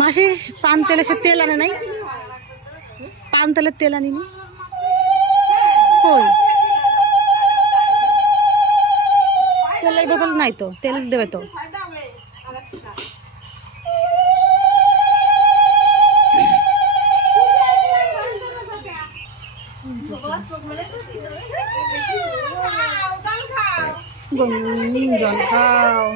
মাসি পান তেলে সে তেল আনে নাই, পান তেলের তেল আনিনি কই, তেলের বোতল নাই তো, তেল দেবে তো। জল খাও।